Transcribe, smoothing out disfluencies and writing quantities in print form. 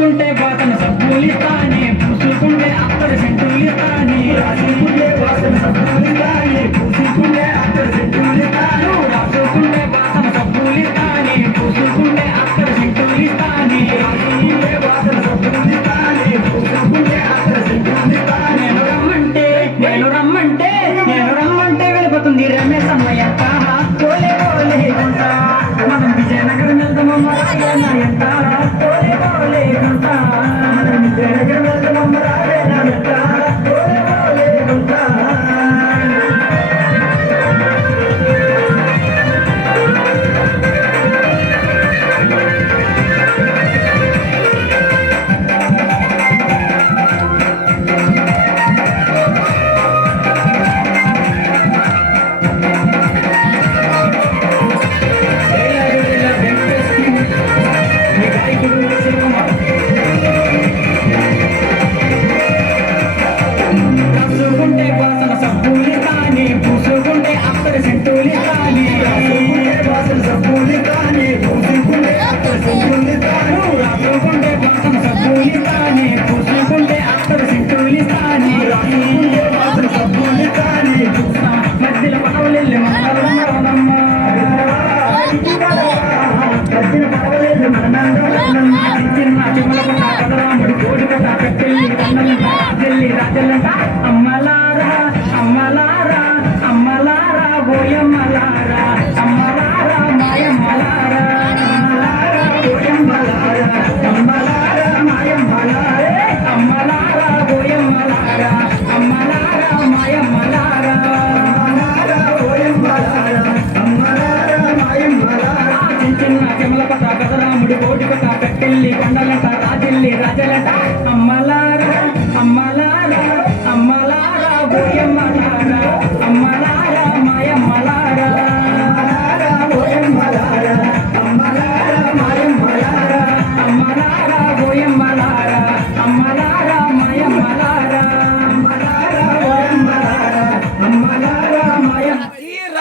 రాసుకుంటే వాసన సబ్బులిస్తానే పూసుకుంటే అత్తరు సెంటులిస్తానే రాసుకుంటే వాసన సబ్బులిస్తానే పూసుకుంటే అత్తరు సెంటులిస్తాను రాసుకుంటే వాసన సబ్బులిస్తానే పూసుకుంటే అత్తరు సెంటులిస్తానే రాసుకుంటే వాసన సబ్బులిస్తానే పూసుకుంటే అత్తరు సెంటులిస్తానే నేను రమ్మంటే వెళ్ళిపోతుంది రమేష్ అమ్మయ్యంత ఓలే ఓలే గుంట మనం విజయనగరం వెళ్తామమ్మ రావేనా ఎంత ఓలే ఓలే గుంట మనం విజయనగరం వెళ్తామమ్మ రావేనా ఎంత ఓలే ఓలే గుంట రాసుకుంటే వాసన సబ్బులిస్తానే పూసుకుంటే అత్తరు సెంటులిస్తానే రాసుకుంటే వాసన సబ్బులిస్తానే పూసుకుంటే అత్తరు సెంటులిస్తాను రాసుకుంటే వాసన సబ్బులిస్తానే పూసుకుంటే అత్తరు సెంటులిస్తానే రాసుకుంటే వాసన సబ్బులిస్తానే మధ్యలో పడవలెల్లి మనమ్మ మధ్యలో పడవలెల్లి మన చిన్న చిమ్మల కదరాముడు కోడి కథ కట్టెల్లి కన్నంట రాజల్లంట అమ్మలారా అమ్మలారా అమ్మలారా ఓయమ్మలారా అమ్మలారా మాయమ్మలారా అమ్మలారా ఓయమ్మలారా అమ్మలారా మాయమ్మలారా అమ్మలారా ఓయమ్మలారా అమ్మలారా మాయమ్మలారా అమ్మలారా ఓయమ్మలారా అమ్మలారా మాయమ్మలారా చిన్న చెమల పట కదరాముడి కోడి కథ కట్టెల్లి కండలంట రాజలంట అమ్మలారా అమ్మలారా అమ్మలారా ఓయమ్మలారా అమ్మలారా